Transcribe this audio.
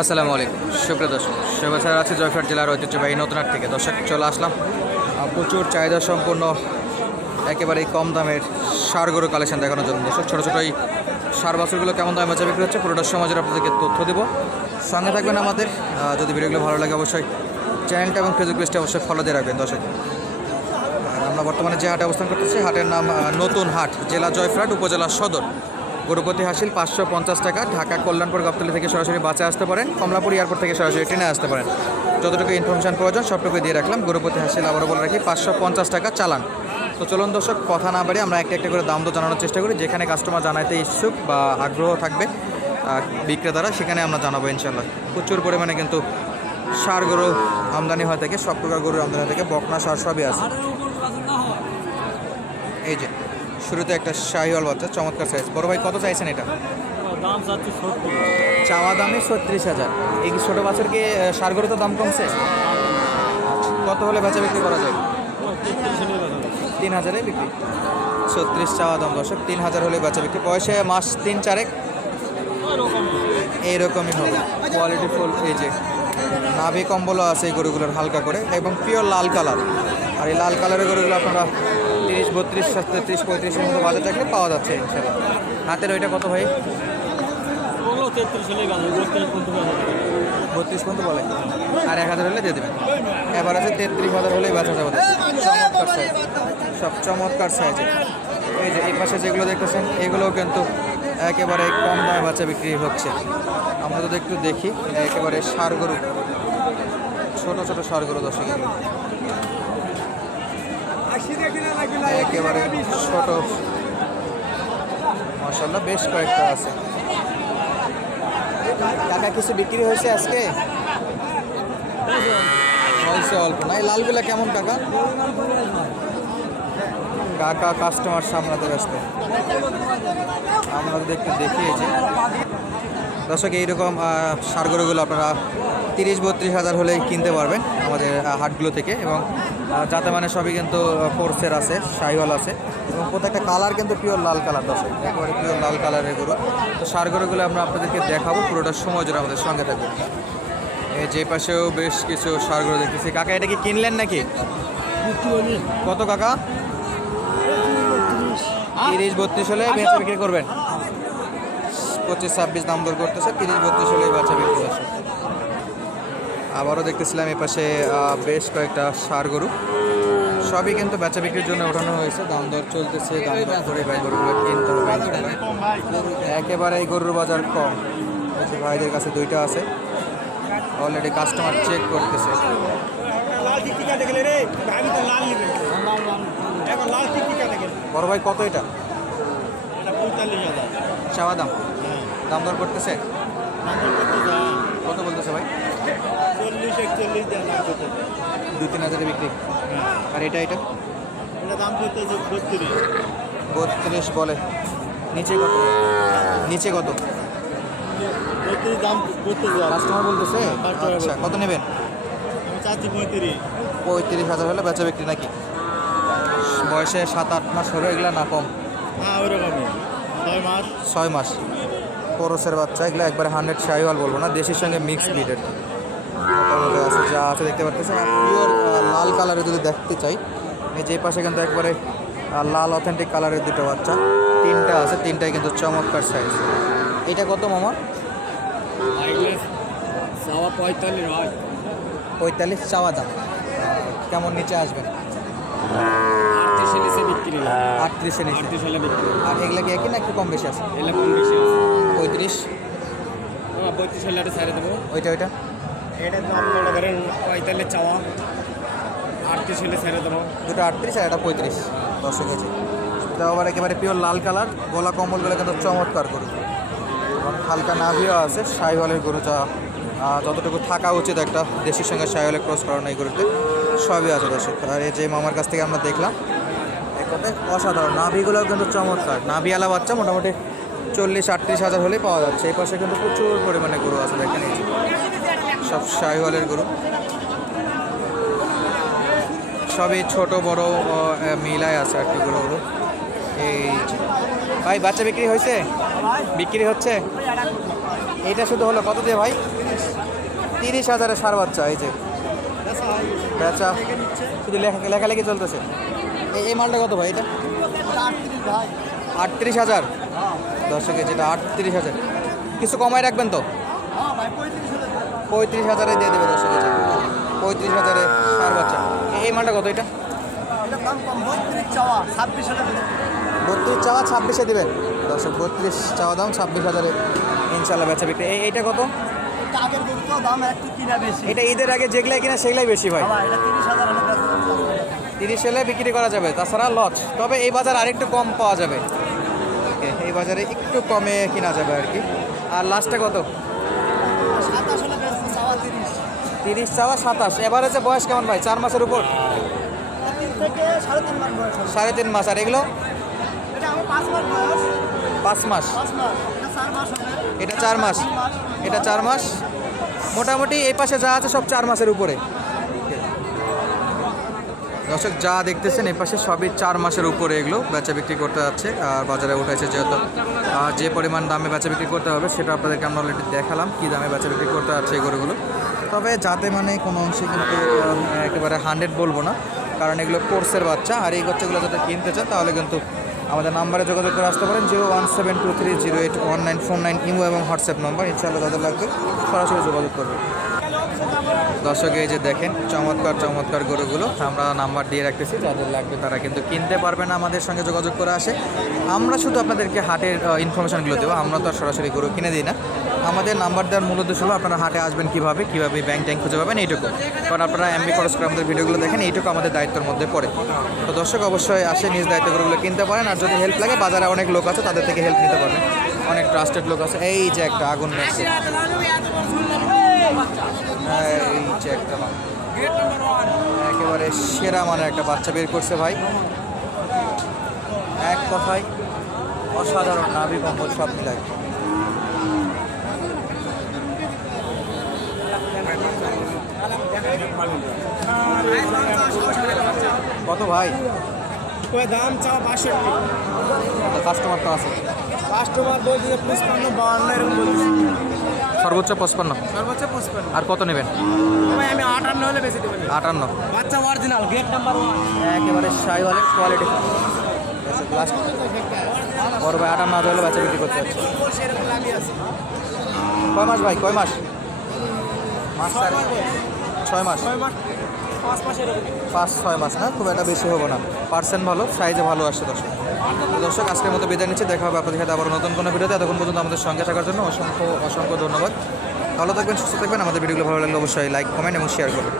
আসসালামু আলাইকুম। সুপ্রিয় দর্শক, শুভেচ্ছা আছে জয়ফাট জেলার ঐতিহ্যবাহী নতুনহাট থেকে। দর্শক, চলে আসলাম। প্রচুর চাহিদা সম্পন্ন, একেবারেই কম দামের সার গরু কালেকশন দেখানোর জন্য। দর্শক, ছোটো ছোটো এই সার বাছুরগুলো কেমন দামে বেচা বিক্রি হচ্ছে, পুরোটা সমাজের আপনাদেরকে তথ্য দেবো। সঙ্গে থাকবেন আমাদের। যদি ভিডিওগুলো ভালো লাগে, অবশ্যই চ্যানেলটা এবং ফেসবুক পেজটা অবশ্যই ফলো দিয়ে রাখবেন। দর্শক আমরা বর্তমানে যে হাটে অবস্থান করতেছি, হাটের নাম নতুন হাট, জেলা জয়ফ্রাট উপজেলা সদর। গরুপতি হাসিল, পাঁচশো পঞ্চাশ টাকা। ঢাকা কল্যাণপুর গাবতলি থেকে সরাসরি বাসে আসতে পারেন। কমলাপুর এয়ারপোর্ট থেকে সরাসরি ট্রেনে আসতে পারেন। যতটুকু ইনফরমেশন প্রয়োজন, সবটুকু দিয়ে রাখলাম। গরুপতি হাসিল আবারও বলে রাখি, পাঁচশো পঞ্চাশ টাকা চালান। তো চলুন দর্শক, কথা না বাড়ি আমরা একটা একটা করে দাম তো জানানোর চেষ্টা করি। যেখানে কাস্টমার জানাইতে ইচ্ছুক বা আগ্রহ থাকবে বিক্রেতারা, সেখানে আমরা জানাব ইনশাল্লাহ প্রচুর পরিমাণে কিন্তু সার গরু আমদানি হয় থাকে, সব প্রকার গরুর আমদানি থাকে, বকনা সার সবই আছে। এই যে। শুরুতে একটা শাহিওয়াল বাচ্চা চমৎকার সাইজ বড় ভাই কত চাইছেন এটা? দাম চাচ্ছি চাওয়া দামে ছত্রিশ হাজার। এই কি ছোটো বাছুর কি আহ, সার গরু তো দাম কমছে? কত হলে বেচা বিক্রি করা যায়? তিন হাজারে বিক্রি। ছত্রিশ চাওয়া দাম দর্শক তিন হাজার হলে বেচা বিক্রি। পয়সা মাস তিন চারেক। এইরকমই হবে। কোয়ালিটি ফুল এই যে নাভি কম্বলও আছে এই গরুগুলোর হালকা করে এবং পিওর লাল কালার আর এই লাল কালারের গরুগুলো আপনারা তিরিশ বত্রিশ তেত্রিশ পঁয়ত্রিশের মতো বাজার থাকলে পাওয়া যাচ্ছে ইনশাল্লাহ হাতের ওইটা কত ভাই? বত্রিশ পর্যন্ত বলে। আর এক হাজার হলে দিয়ে দেবেন। এবার আছে তেত্রিশ হাজার হলেই বেচা যাবে। চমৎকার সাইজ সব চমৎকার সাইজ এই যে এই পাশে যেগুলো দেখতেছেন এগুলোও কিন্তু একেবারে কম দামে বাচ্চা বিক্রি হচ্ছে। আমরা যদি একটু দেখি একেবারে সার গরু। ছোট ছোট সার গরু দর্শক। এগুলো। একেবারে ছোট। মাসাল্লাহ বেশ কয়েকটা আছে। টাকা কিছু বিক্রি হয়েছে আজকে? হয়েছে অল্প। না এই লালগুলা কেমন কাকা? কাকা কাস্টমার সামলাতে ব্যস্ত। আমরা যদি একটু দেখি এই যে। দর্শক এইরকম আহ, সার গরুগুলো আপনারা তিরিশ বত্রিশ হাজার হলেই কিনতে পারবেন আমাদের হাটগুলো থেকে। এবং যাতে মানে সবই কিন্তু ফোর্সের আছে শাহিওয়াল আছে। এবং প্রত্যেকটা কালার কিন্তু পিওর লাল কালার দর্শক একেবারে পিওর লাল কালারের গরু। তো সার গরুগুলো আমরা আপনাদেরকে দেখাবো পুরোটা সময় জুড়ে আমাদের সঙ্গে থাকবে এই যে পাশেও বেশ কিছু সার গরু দেখতেছি। কাকা এটা কি কিনলেন নাকি? কত কাকা? তিরিশ বত্রিশ হলে বেচা বিক্রি করবেন। পঁচিশ ছাব্বিশ দাম দর করতেছে তিরিশ বত্রিশ হলে বেচা বিক্রি আছে আবারও দেখতেছিলাম এ পাশে বেশ কয়েকটা সার গরু। সবই কিন্তু বেচা বিক্রির জন্য ওঠানো হয়েছে। দাম দর চলতেছে, দাম দর ভাই গরুগুলো কিনতে হবে। একেবারে এই গরুর বাজার কম। ভাইদের কাছে দুইটা আছে। অলরেডি কাস্টমার চেক করতেছে। বড় ভাই, কত এটা? চাওয়া দাম? দাম দর করতেছে নাম্বার কত যা কত বলতেছে ভাই চল্লিশ একচল্লিশ দেন দাম তিন হাজারে বিক্রি। আর এটা এটা? এটা দাম করতেছে বত্রিশ। বত্রিশ বলে। নিচে কত? নিচে কত? বত্রিশ দাম করতেছে কাস্টমার বলতেছে? আচ্ছা কত নেবেন? আমি চাচ্ছি পঁয়ত্রিশ। পঁয়ত্রিশ হাজার হলে বেচা বিক্রি নাকি? বয়সে সাত আট মাস হলো এগুলা না কম? হ্যাঁ ছয় মাস। ছয় মাস। পরশের বাচ্চা এগুলো একবারে হান্ড্রেড শাহিওয়াল বলব না দেশের সঙ্গে মিক্স ব্রিডের মোটামুটি আছে যা আছে দেখতে পাচ্ছেন। পিওর লাল কালারে যদি দেখতে চাই এই যে পাশে কিন্তু একবারে লাল অথেন্টিক কালারের দুটো বাচ্চা। তিনটা আছে তিনটাই কিন্তু চমৎকার সাইজ এটা কত মামা? পঁয়তাল্লিশ হয় পঁয়তাল্লিশ চাওয়া দাম। কেমন নিচে আসবেন আটত্রিশ নিচে আর এগুলা কি একই না একটু কম বেশি আছে। পঁয়ত্রিশ। পঁয়ত্রিশ হলে ছেড়ে দেবো। ওইটা ওইটা। এটা দাম মনে করেন পঁয়তাল্লিশ আটত্রিশ হলে ছেড়ে দুটো আটত্রিশ আর একটা পঁয়ত্রিশ। দশে কেজি এটা আবার একেবারে পিওর লাল কালার গলা কম্বলগুলো কিন্তু চমৎকার গরু। এবং হালকা নাভিও আছে, সাইওয়ালের গরু যা যতটুকু থাকা উচিত একটা দেশের সঙ্গে সাইওয়ালে ক্রস করানো এই গরুতে, সবই আছে দর্শক। আর এই যে মামার কাছ থেকে আমরা দেখলাম, এক কথায় অসাধারণ। নাভিগুলোও কিন্তু চমৎকার। নাভিওয়ালা বাচ্চা মোটামুটি চল্লিশ আটত্রিশ হাজার হলেই পাওয়া যাচ্ছে। এই পাশে কিন্তু প্রচুর পরিমাণে গরু আছে দেখেন এই। সব সাইওয়ালের গরু। সবই ছোট, বড় মিলায় আছে আর কি গরুগুলো এই, ভাই, বাচ্চা বিক্রি হয়েছে? বিক্রি হচ্ছে? এইটা শুধু হলো কত দিয়ে ভাই? তিরিশ হাজারের সার বাচ্চা, এই যে। বেচা, শুধু লেখা, লেখালেখি চলতেছে। এই- মালটা কত ভাই এটা? আটত্রিশ হাজার? দর্শকের যেটা আটত্রিশ হাজার। কিছু কমায় রাখবেন তো? পঁয়ত্রিশ হাজারে দিয়ে দেবে দর্শক এটা পঁয়ত্রিশ হাজারে সার বাচ্চা। এই মালটা কত এটা? বত্রিশ চাওয়া ছাব্বিশে দিবেন। দর্শক বত্রিশ চাওয়া দাম ছাব্বিশ হাজারে ইনশাল্লাহ বেচা বিক্রি। এইটা কত? এটা ঈদের আগে যেগুলাই কিনা সেগুলাই বেশি এটা তিরিশ হলে বিক্রি করা যাবে। তাছাড়া লট। তবে এই বাজার আরেকটু কম পাওয়া যাবে। এই বাজারে একটু কমে কিনা যাবে আর কি। আর লাস্টে কত? তিরিশ চাওয়া সাতাশ। এভারেজে বয়স কেমন ভাই? চার মাসের উপর? সাড়ে তিন মাস আর এগুলো? পাঁচ মাস। এটা চার মাস। এটা চার মাস। মোটামুটি এই পাশে যা আছে সব চার মাসের উপরে। দর্শক, যা দেখতেছেন এই পাশে সবই চার মাসের উপরে এগুলো বেচা বিক্রি করতে যাচ্ছে, আর বাজারে উঠেছে যেহেতু। যে পরিমাণ দামে বেচা বিক্রি করতে হবে সেটা আপনাদেরকে আমরা অলরেডি দেখালাম, কী দামে বেচা বিক্রি করতে যাচ্ছে এই গরুগুলো। তবে যাতে মানে কোনো অংশে কিন্তু একেবারে হান্ড্রেড বলব না, কারণ এগুলো কোর্সের বাচ্চা, আর এই বাচ্চাগুলো যাতে কিনতে চান তাহলে কিন্তু আমাদের নাম্বারে যোগাযোগ করে আসতে পারেন zero one seven two three zero eight one nine four nine imo এবং হোয়াটসঅ্যাপ নম্বর, ইনশাআল্লাহ তাদের লাগবে সরাসরি যোগাযোগ করবে দর্শক, এই যে দেখেন, চমৎকার চমৎকার গরুগুলো আমরা নাম্বার দিয়ে রাখতেছি, যাদের লাগবে তারা কিন্তু কিনতে পারবে না আমাদের সঙ্গে যোগাযোগ করে আসে। আমরা শুধু আপনাদেরকে হাটের ইনফরমেশনগুলো দেবো, আমরা তো আর সরাসরি গরু কিনে দিই না। আমাদের নাম্বার দেওয়ার মূল উদ্দেশ্য হলো আপনারা হাটে আসবেন কীভাবে কীভাবে ব্যাংক ট্যাঙ্ক খুঁজে পাবেন, এইটুকু। কারণ আপনারা এমবি খরচ করে আমাদের ভিডিওগুলো দেখেন, এইটুকু আমাদের দায়িত্বের মধ্যে পড়ে। তো দর্শক, অবশ্যই আসে, নিজ দায়িত্ব গরুগুলো কিনতে পারেন, আর যদি হেল্প লাগে, বাজারে অনেক লোক আছে, তাদের থেকে হেল্প নিতে পারবেন। অনেক ট্রাস্টেড লোক আছে, এই যে একটা আগুন এই একটা। একেবারে সেরা মানে একটা বাচ্চা বের করছে ভাই। এক কথায় অসাধারণ নাভি কম্বল সব মিলাই। কত ভাই? ওই দাম চাওয়া বাষট্টি। কাস্টমার তো আছে? কাস্টমার বলছে যে পঁচপান্ন বাউন্ন এরকম বলছে। সর্বোচ্চ পঁচপান্ন। সর্বোচ্চ পঁচপান্ন। আর কত নেবেন? আমি আটান্ন হলে বেশি দেবেন আটান্ন। বাচ্চা অরিজিনাল গ্রেড নাম্বার ওয়ান একেবারে সাই হলে কোয়ালিটি লাস্ট বড় ভাই আটান্ন হাজার হলে বাচ্চা বিক্রি করতে আছে কয় মাস ভাই? কয় মাস? মাস ছয় মাস। ছয় মাস। পাঁচ পাঁচ ছয় মাস না? খুব একটা বেশি হব না। পার্সেন্ট ভালো সাইজে ভালো আসছে দর্শক। দর্শক, আজকের মতো বিদায় নিচ্ছে। দেখা হবে আপনাদের সাথে আবার নতুন কোনো ভিডিওতে। এতক্ষণ পর্যন্ত আমাদের সঙ্গে থাকার জন্য অসংখ্য অসংখ্য ধন্যবাদ। ভালো থাকবেন, সুস্থ থাকবেন। আমাদের ভিডিওগুলো ভালো লাগলে অবশ্যই লাইক কমেন্ট এবং শেয়ার করবেন।